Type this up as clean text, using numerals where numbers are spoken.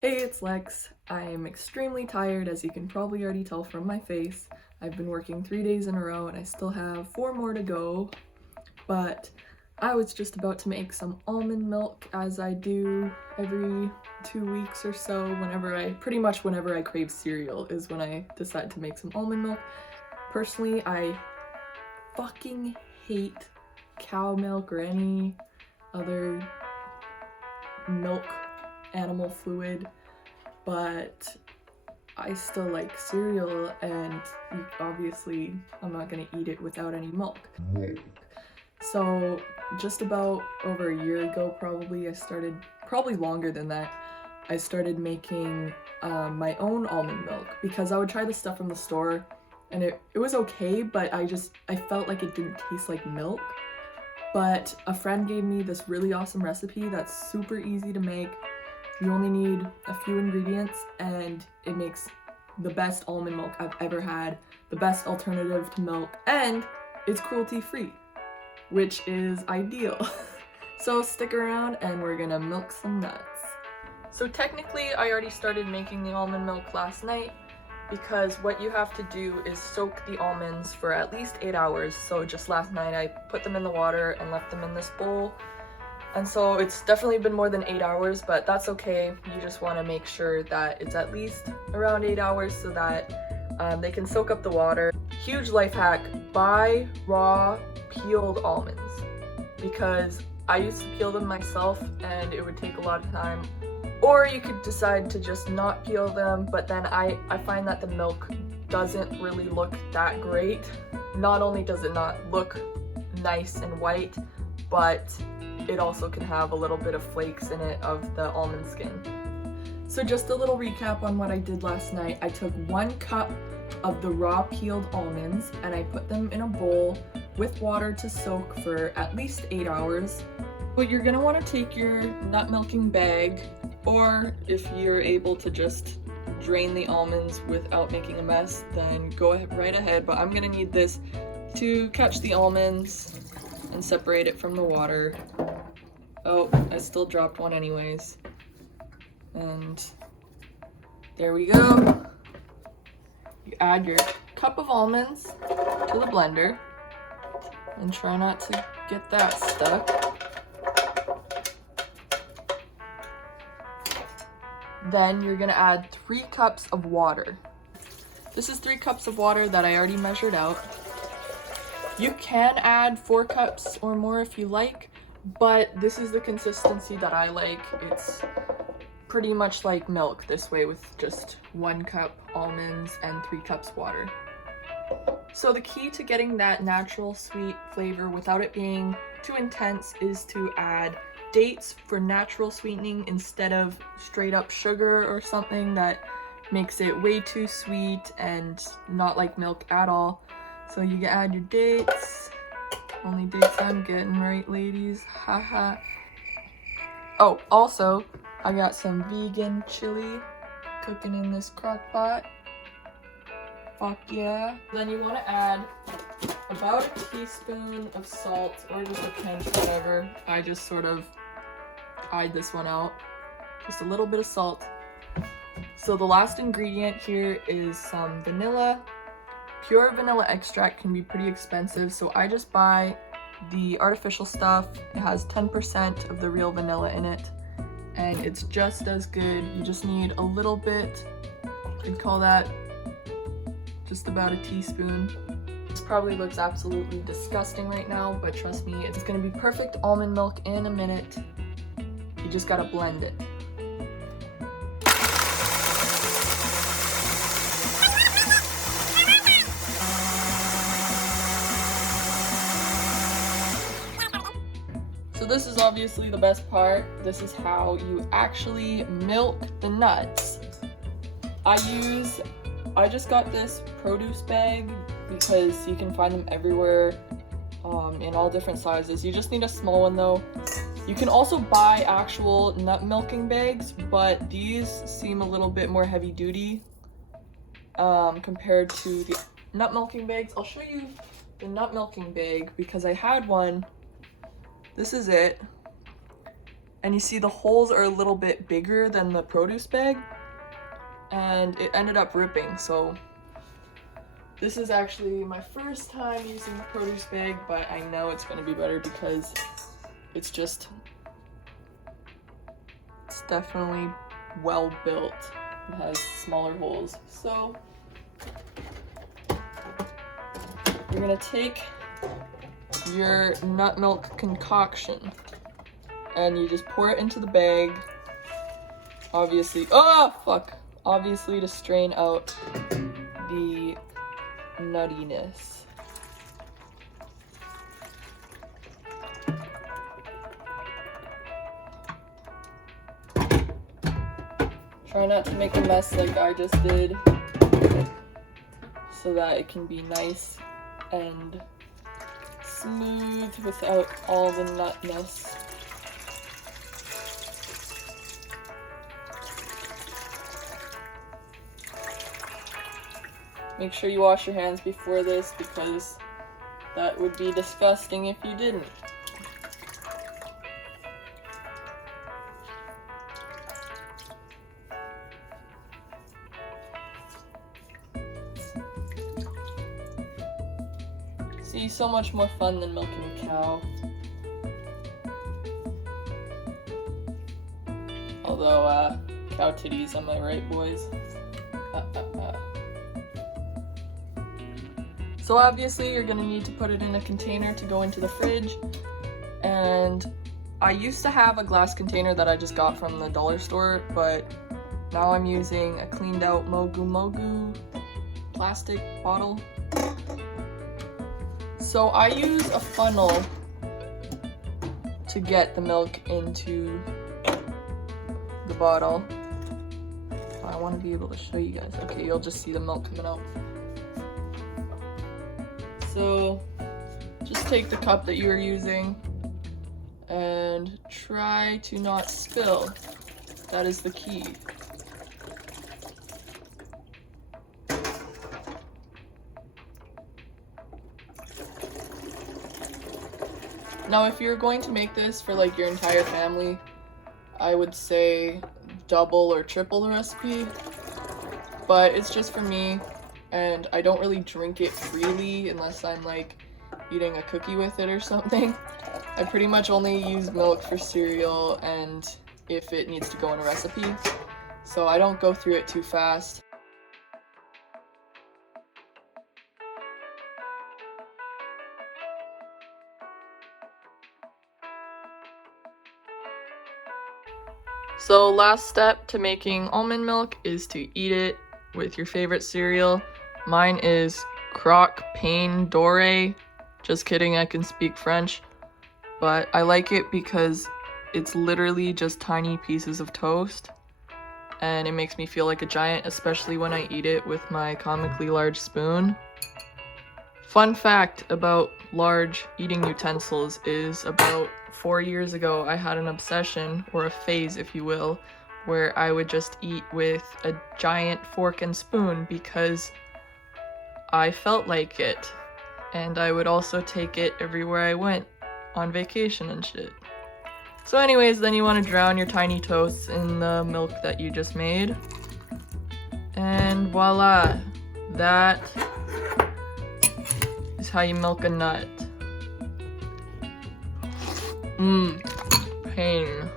Hey, it's Lex. I am extremely tired, as you can probably already tell from my face. I've been working 3 days in a row and I still have 4 more to go, but I was just about to make some almond milk, as I do every 2 weeks or so. Pretty much whenever I crave cereal is when I decide to make some almond milk. Personally, I fucking hate cow milk or any other milk, animal fluid, but I still like cereal, and obviously I'm not gonna eat it without any milk. So just about over a year ago, probably longer than that, I started making my own almond milk, because I would try the stuff from the store and it was okay, but I felt like it didn't taste like milk. But a friend gave me this really awesome recipe that's super easy to make. You only need a few ingredients and it makes the best almond milk I've ever had, the best alternative to milk, and it's cruelty-free, which is ideal. So stick around and we're gonna milk some nuts. So technically I already started making the almond milk last night, because what you have to do is soak the almonds for at least 8 hours. So just last night I put them in the water and left them in this bowl. And so it's definitely been more than 8 hours, but that's okay. You just want to make sure that it's at least around 8 hours so that they can soak up the water. Huge life hack, buy raw peeled almonds, because I used to peel them myself and it would take a lot of time. Or you could decide to just not peel them, but then I find that the milk doesn't really look that great. Not only does it not look nice and white, but it also can have a little bit of flakes in it of the almond skin. So just a little recap on what I did last night. I took 1 cup of the raw peeled almonds and I put them in a bowl with water to soak for at least 8 hours. But you're gonna want to take your nut milking bag, or if you're able to just drain the almonds without making a mess, then go right ahead. But I'm gonna need this to catch the almonds and separate it from the water. Oh, I still dropped one anyways. And there we go. You add your cup of almonds to the blender and try not to get that stuck. Then you're gonna add 3 cups of water. This is 3 cups of water that I already measured out. You can add 4 cups or more if you like, but this is the consistency that I like. It's pretty much like milk this way, with just 1 cup almonds and 3 cups water. So the key to getting that natural sweet flavor without it being too intense is to add dates for natural sweetening instead of straight up sugar or something that makes it way too sweet and not like milk at all. So you can add your dates. Only dates I'm getting, right, ladies? Haha. Oh, also, I got some vegan chili cooking in this crock pot. Fuck yeah. Then you want to add about a teaspoon of salt, or just a pinch, whatever. I just sort of eyed this one out. Just a little bit of salt. So the last ingredient here is some vanilla. Pure vanilla extract can be pretty expensive, so I just buy the artificial stuff. It has 10% of the real vanilla in it, and it's just as good. You just need a little bit. I'd call that just about a teaspoon. This probably looks absolutely disgusting right now, but trust me, it's gonna be perfect almond milk in a minute. You just gotta blend it. So this is obviously the best part. This is how you actually milk the nuts. I just got this produce bag because you can find them everywhere in all different sizes. You just need a small one though. You can also buy actual nut milking bags, but these seem a little bit more heavy duty compared to the nut milking bags. I'll show you the nut milking bag because I had one. This is it. and you see the holes are a little bit bigger than the produce bag, and it ended up ripping. So this is actually my first time using the produce bag, but I know it's going to be better because it's definitely well built. It has smaller holes. So you're going to take your nut milk concoction and you just pour it into the bag. Obviously to strain out the nuttiness. Try not to make a mess like I just did, so that it can be nice and smooth without all the nutness. Make sure you wash your hands before this, because that would be disgusting if you didn't. See, so much more fun than milking a cow. Although, cow titties, am I right, boys? So obviously you're gonna need to put it in a container to go into the fridge. And I used to have a glass container that I just got from the dollar store, but now I'm using a cleaned out Mogu plastic bottle. So I use a funnel to get the milk into the bottle. I want to be able to show you guys. Okay, you'll just see the milk coming out. So just take the cup that you are using and try to not spill. That is the key. Now, if you're going to make this for like your entire family, I would say double or triple the recipe, but it's just for me, and I don't really drink it freely unless I'm like eating a cookie with it or something. I pretty much only use milk for cereal and if it needs to go in a recipe, so I don't go through it too fast. So last step to making almond milk is to eat it with your favorite cereal. Mine is Croque Pain Doré. Just kidding, I can speak French. But I like it because it's literally just tiny pieces of toast. And it makes me feel like a giant, especially when I eat it with my comically large spoon. Fun fact about large eating utensils is about 4 years ago, I had an obsession, or a phase if you will, where I would just eat with a giant fork and spoon because I felt like it. And I would also take it everywhere I went on vacation and shit. So anyways, then you want to drown your tiny toasts in the milk that you just made. And voila, that is how you milk a nut. Pain.